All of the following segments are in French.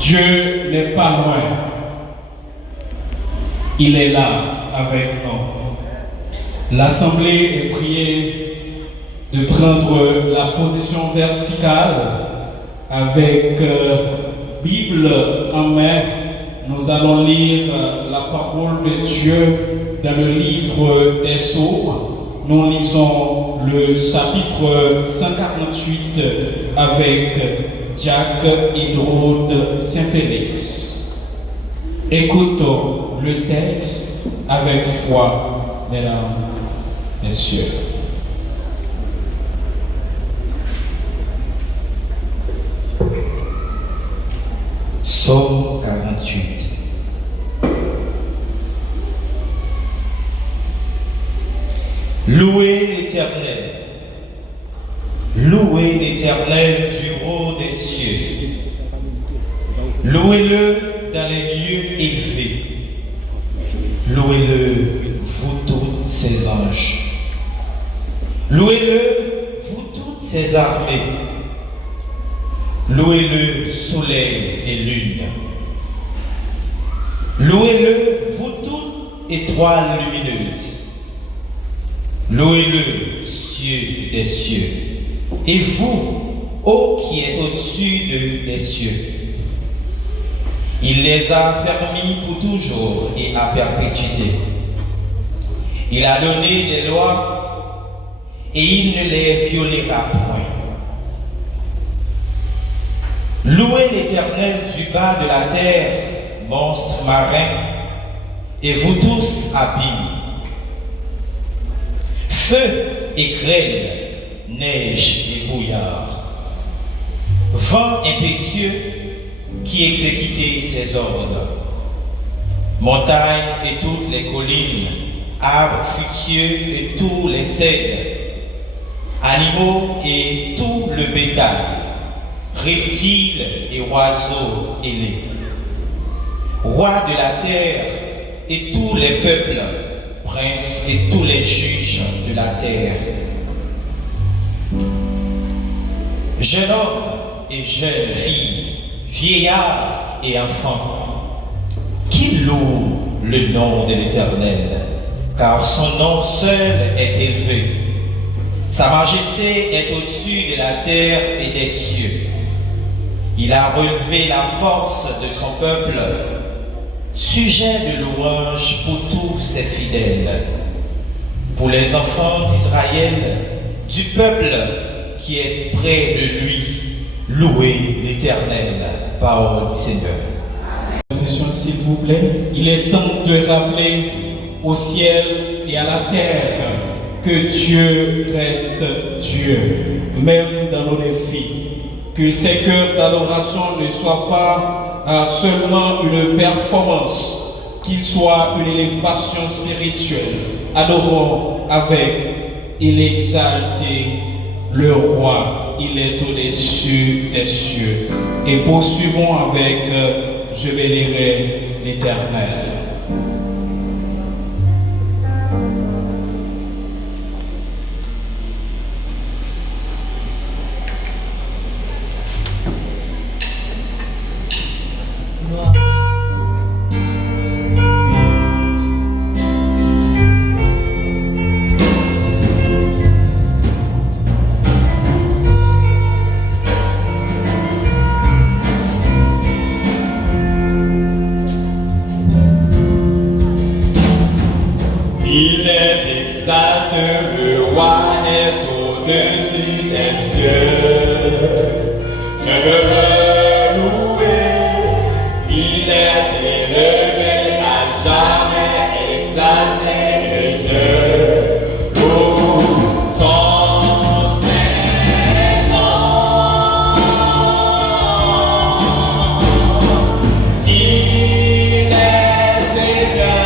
Dieu n'est pas loin. Il est là avec nous. L'Assemblée est priée de prendre la position verticale avec Bible en main. Nous allons lire la parole de Dieu dans le livre des Psaumes. Nous lisons le chapitre 148 avec Jacques Hédrode Saint-Félix. Écoutons le texte avec foi, mesdames, messieurs. Psaume 48. Louez l'Éternel. Louez l'Éternel du haut des cieux. Louez-le dans les lieux élevés. Louez-le, vous toutes ses anges. Louez-le, vous toutes ses armées. Louez-le, soleil et lune. Louez-le, vous toutes étoiles lumineuses. Louez-le, cieux des cieux. Et vous, ô qui êtes au-dessus des cieux. Il les a affermis pour toujours et à perpétuité. Il a donné des lois et il ne les violera point. Louez l'Éternel du bas de la terre, monstres marins, et vous tous abîmes. Feu et grêle, neige et brouillard. Vent impétueux qui exécutait ses ordres. Montagnes et toutes les collines, arbres fructueux et tous les cèdres, animaux et tout le bétail, reptiles et oiseaux ailés, rois de la terre et tous les peuples, princes et tous les juges de la terre. Jeune homme et jeune fille, vieillard et enfant, qui loue le nom de l'Éternel, car son nom seul est élevé. Sa majesté est au-dessus de la terre et des cieux. Il a relevé la force de son peuple, sujet de louange pour tous ses fidèles, pour les enfants d'Israël, du peuple qui est près de lui. Louez l'Éternel. Parole du Seigneur. Position, s'il vous plaît. Il est temps de rappeler au ciel et à la terre que Dieu reste Dieu, même dans nos défis. Que ces cœurs d'adoration ne soient pas seulement une performance, qu'ils soient une élévation spirituelle. Adorons avec et l'exalter le roi. Il est au-dessus des cieux. Et poursuivons avec je bénirai l'Éternel. Il est exalté, le roi est au-dessus des cieux. Je veux le louer, il est élevé à jamais, exalté, et je loue son Saint-Nom. Il est Seigneur.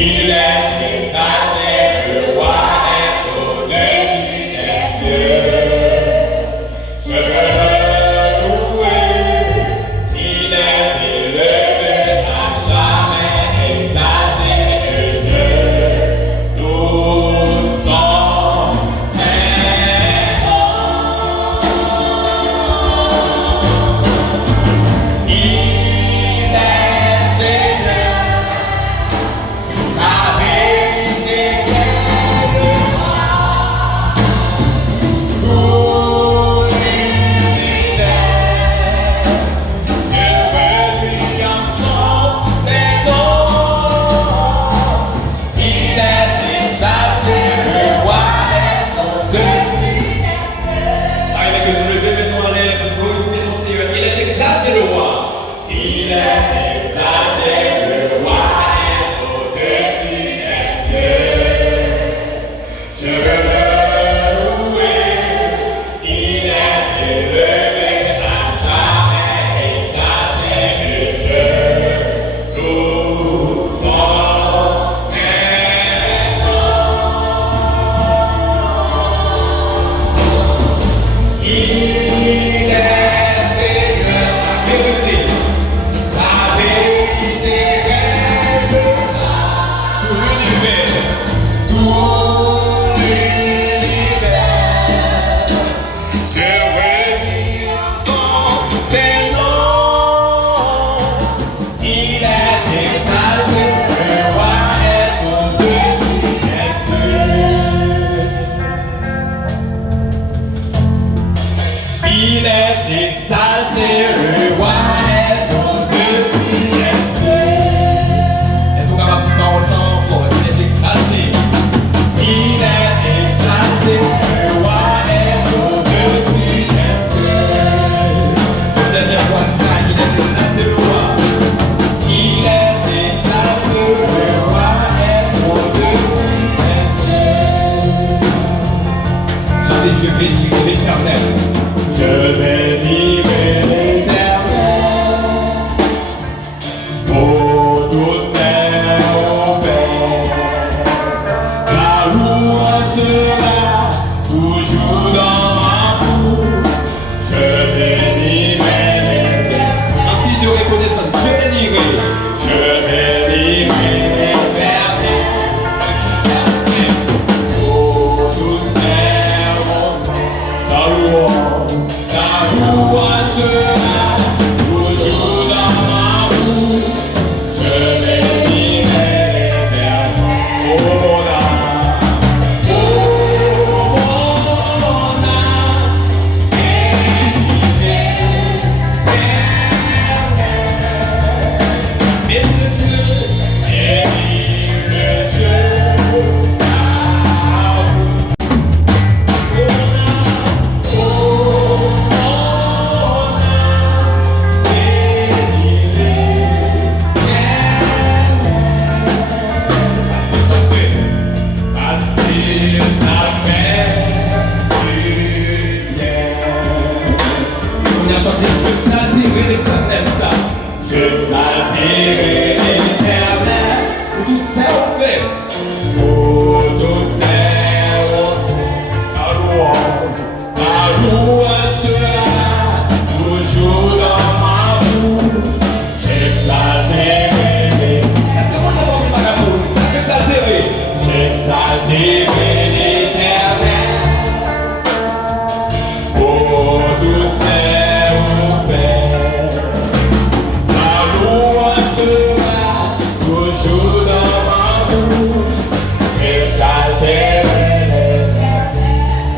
Il est exalté, le roi est au-dessus des cieux. Je veux le louer, il est élevé à jamais, exalté le Dieu. Tous sont saints. Il est Seigneur, sa vérité est le roi. Tout l'univers se réunit ensemble, c'est donc. Il est exalté, le roi est au-dessus. Avec le lever maintenant à l'air, il est exalté le roi. Il est exalté, le roi est au-dessus des cieux. Je veux le louer, il est élevé à jamais, exalté le Dieu. Tous sont saints. Il est Seigneur, sa vérité. Sa vérité est le roi. Tout l'univers, se réunit ensemble, c'est nom. Il est exalté, le roi est au-dessus des cieux. Il est exalté, le roi est au-dessus des cieux. Est-ce qu'on va plus parler encore? Il est exalté. Il est exalté, le roi est au-dessus des cieux. La dernière fois, c'est ça, il est exalté, le roi. Il est exalté, le roi est au-dessus des cieux. Chantez, je bénirai l'Éternel. Je bénirai l'Éternel. Oh, tous saints, Père. Sa louange sera toujours dans ma bouche. Je bénirai l'Éternel. Merci de reconnaissance. Je bénirai. Je bénirai l'Éternel. Oh, tous saints, sa louange sera toujours dans ma bouche. Je bénirai l'Éternel. Oh mon âme, bénis l'Éternel. Bénis le Dieu, parce qu'il t'a fait du bien. On a chanté je t'admirer l'Éternel, ça. Je t'admirer l'Éternel. Pour tout ça on fait. Pour tout ça on fait. Sa louange sera toujours dans ma bouche. J'exalterai. Est-ce que vous avez envie de m'accorder aussi ça? J'exalterai. J'exalterai l'Éternel. Pour tous ses faits. Sa louange sera toujours dans ma bouche. J'exalterai l'Éternel.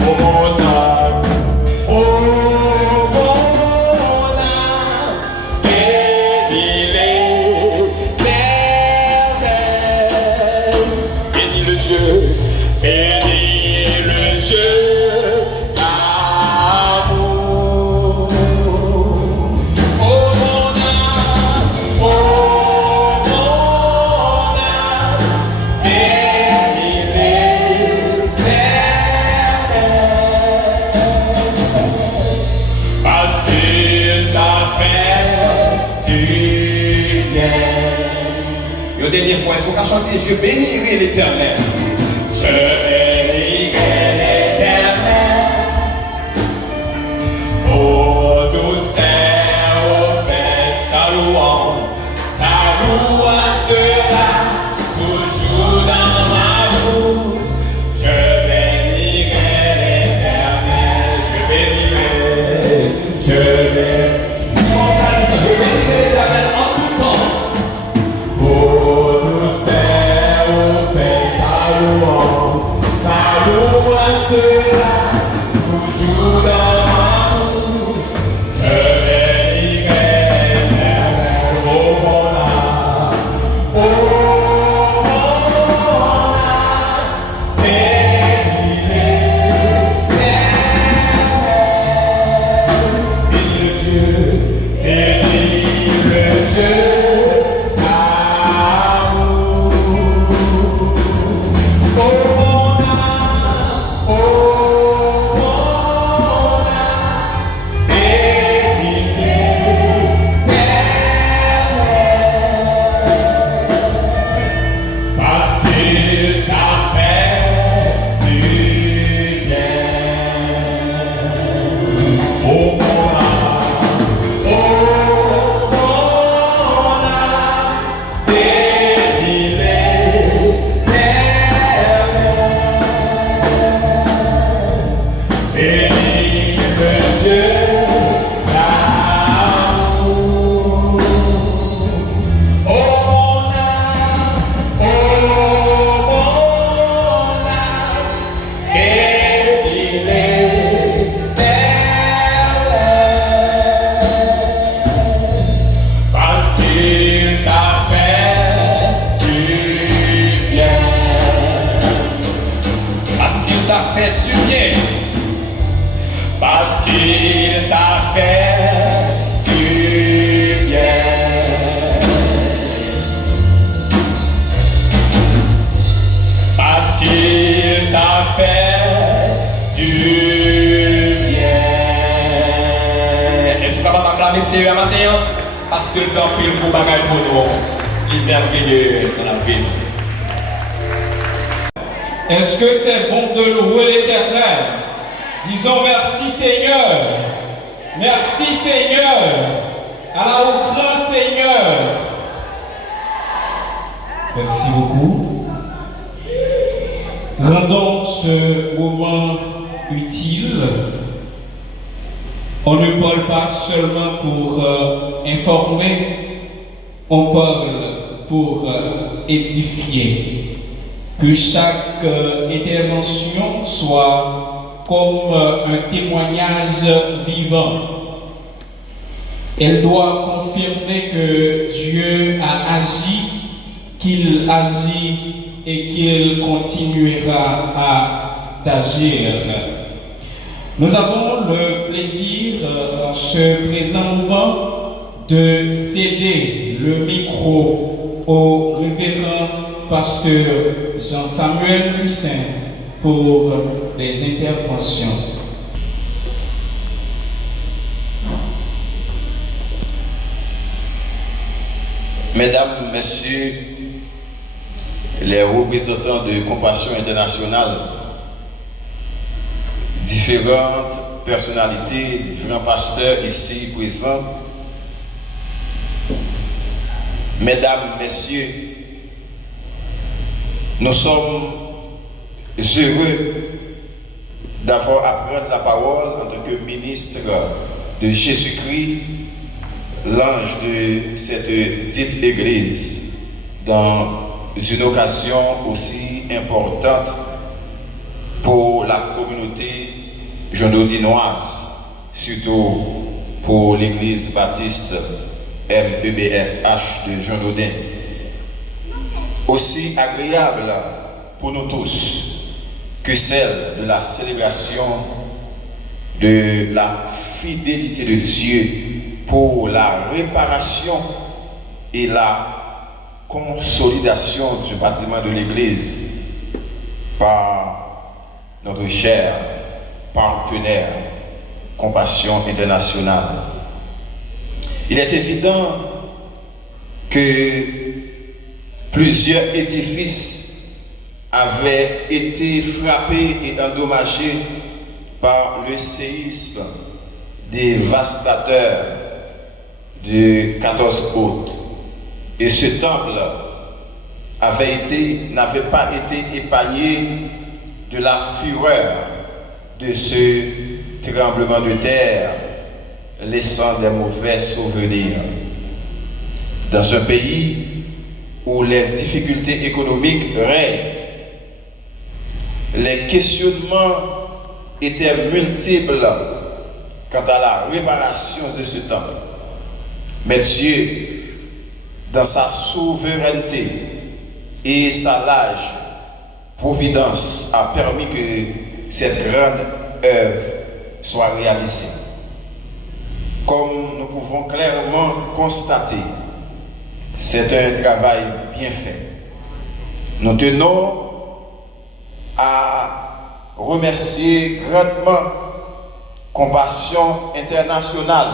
Oh mon âme, oh mon âme, bénis l'Éternel. Bénis le Dieu, bénis le Dieu d'amour. Oh mon âme, bénis l'Éternel. Parce qu'il t'a fait du bien. Une dernière fois, est-ce qu'on va chanter Je bénirai l'Éternel. Je bénirai l'Éternel. Oh, douceur, oh, paix, sa louange. Sa louange sera toujours dans ma bouche. Je bénirai l'Éternel. Je bénirai. Je bénirai. Je bénirai l'Éternel en tout temps. Oh, douceur, oh, paix, sa louange. Sa louange sera toujours dans ma bouche. Je bénirai l'Éternel, oh mon âme, oh mon âme, bénis l'Éternel. Bénis le Dieu d'amour. Oh mon âme, oh mon âme, bénis l'Éternel. Parce qu'il t'a fait du bien. Oh mon âme, oh mon âme, bénis l'Éternel. Bénis le Dieu d'amour. Oh mon âme, oh mon âme, bénis l'Éternel. Parce qu'il t'a fait du bien. Parce qu'il t'a fait du bien. Parce qu'il t'a fait du bien. Parce qu'il t'a fait du bien. Est-ce que vous pouvez m'acclamer sérieux matin? Parce que le temps pile pour bagaille pour nous. Il est merveilleux dans la vie de Jésus. Est-ce que c'est bon de louer l'Éternel? Disons merci Seigneur. Merci Seigneur. Alors au grand Seigneur. Merci beaucoup. Rendons ce moment utile. On ne parle pas seulement pour informer, on parle pour édifier. Que chaque intervention soit comme un témoignage vivant. Elle doit confirmer que Dieu a agi, qu'il agit et qu'il continuera d'agir. Nous avons le plaisir, dans ce présent moment, de céder le micro au révérend pasteur Jean-Samuel Lucin pour les interventions. Mesdames, Messieurs, les représentants de Compassion Internationale, différentes personnalités, différents pasteurs ici présents, Mesdames, Messieurs, nous sommes heureux d'avoir à prendre la parole en tant que ministre de Jésus-Christ, l'ange de cette dite Église, dans une occasion aussi importante pour la communauté jaunodinoise, surtout pour l'Église baptiste MBBSH de Jean-Dodin. Aussi agréable pour nous tous que celle de la célébration de la fidélité de Dieu pour la réparation et la consolidation du bâtiment de l'Église par notre cher partenaire Compassion Internationale. Il est évident que plusieurs édifices avaient été frappés et endommagés par le séisme dévastateur du 14 août. Et ce temple n'avait pas été épargné de la fureur de ce tremblement de terre, laissant des mauvais souvenirs. Dans un pays où les difficultés économiques règnent, les questionnements étaient multiples quant à la réparation de ce temple. Mais Dieu, dans sa souveraineté et sa large providence, a permis que cette grande œuvre soit réalisée. Comme nous pouvons clairement constater, c'est un travail bien fait. Nous tenons à remercier grandement Compassion Internationale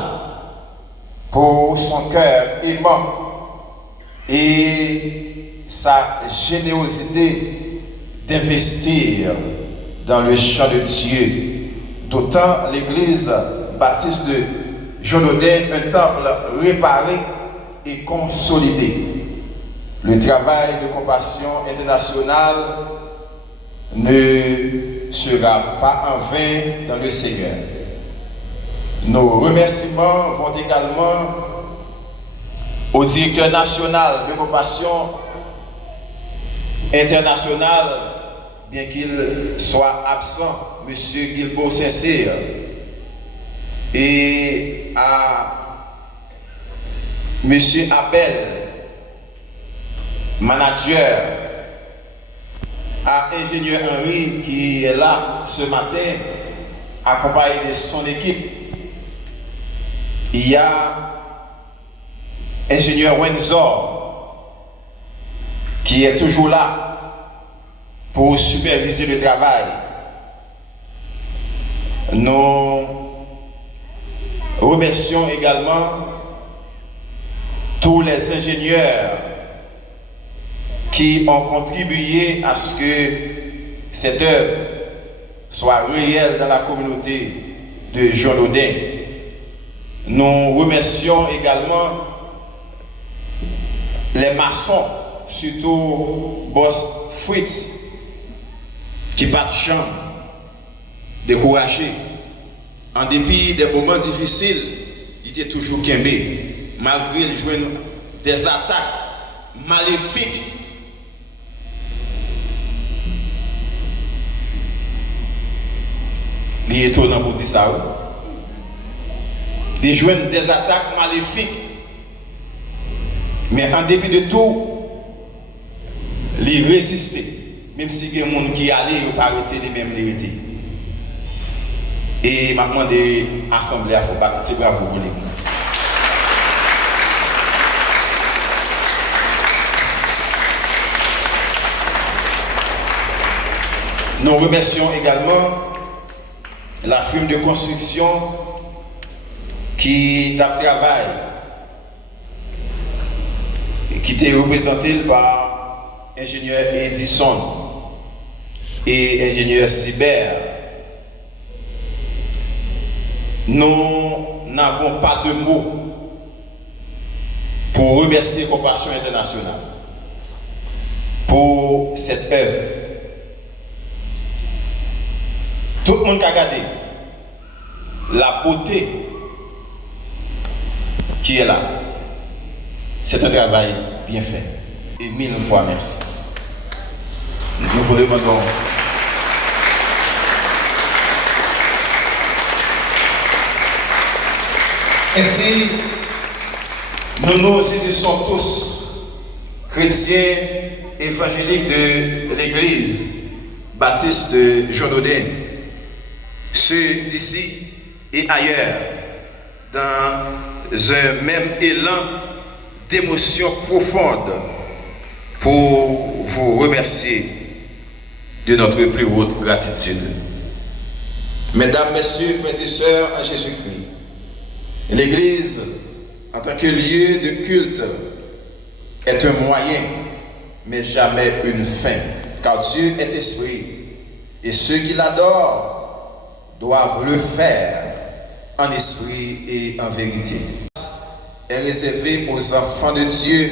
pour son cœur aimant et sa générosité d'investir dans le champ de Dieu. D'autant l'église baptiste de Jonodin, un temple réparé et consolidé. Le travail de Compassion Internationale ne sera pas en vain dans le Seigneur. Nos remerciements vont également au directeur national de Compassion Internationale, bien qu'il soit absent, M. Guilbault Sincère, et à M. Abel, manager, à ingénieur Henri qui est là ce matin, accompagné de son équipe. Il y a ingénieur Wenzor qui est toujours là pour superviser le travail. Nous remercions également tous les ingénieurs qui ont contribué à ce que cette œuvre soit réelle dans la communauté de Jonodin. Nous remercions également les maçons, surtout Boss Fritz, qui pas de champ, découragé. En dépit des moments difficiles, il était toujours quimbé, malgré le joint des attaques maléfiques. Il est étonnant pour dire ça. Des joints des attaques maléfiques. Mais en dépit de tout, il résistait. Même si il y a des gens qui allaient, ils n'ont pas arrêté de même vérité. Et maintenant, des assemblées à faire battre, c'est bravo pour les gens. Nous remercions également la firme de construction qui travaille, qui était représentée par ingénieur Edison et ingénieur Cyber. Nous n'avons pas de mots pour remercier Compassion Internationale pour cette œuvre. Tout le monde a regardé la beauté qui est là. C'est un travail bien fait. Et 1000 fois merci. Nous vous demandons ainsi, nous nous unissons tous, chrétiens évangéliques de l'église baptiste de Jonodin, ceux d'ici et ailleurs, dans un même élan d'émotion profonde pour vous remercier de notre plus haute gratitude. Mesdames, Messieurs, frères et sœurs en Jésus-Christ, l'Église, en tant que lieu de culte, est un moyen mais jamais une fin. Car Dieu est esprit, et ceux qui l'adorent doivent le faire en esprit et en vérité. Est réservé aux enfants de Dieu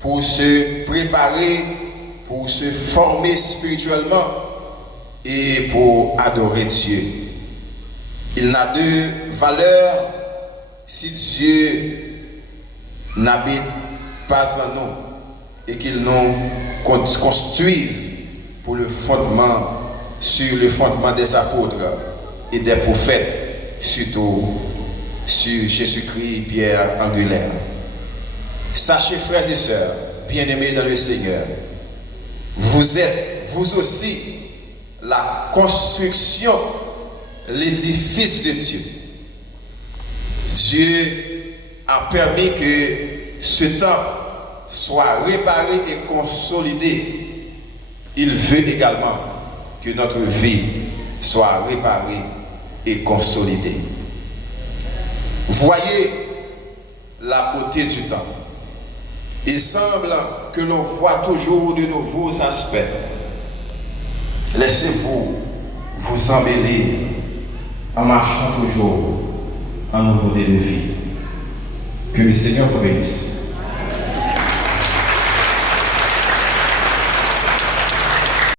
pour se préparer, pour se former spirituellement et pour adorer Dieu. Il n'a de valeur si Dieu n'habite pas en nous et qu'il nous construise pour le fondement, sur le fondement des apôtres et des prophètes, surtout sur Jésus-Christ, pierre angulaire. Sachez, frères et sœurs, bien-aimés dans le Seigneur, vous êtes, vous aussi, la construction, l'édifice de Dieu. Dieu a permis que ce temple soit réparé et consolidé. Il veut également que notre vie soit réparée et consolidée. Voyez la beauté du temple. Il semble que l'on voit toujours de nouveaux aspects. Laissez-vous vous embellir en marchant toujours en nouveauté de vie. Que le Seigneur vous bénisse.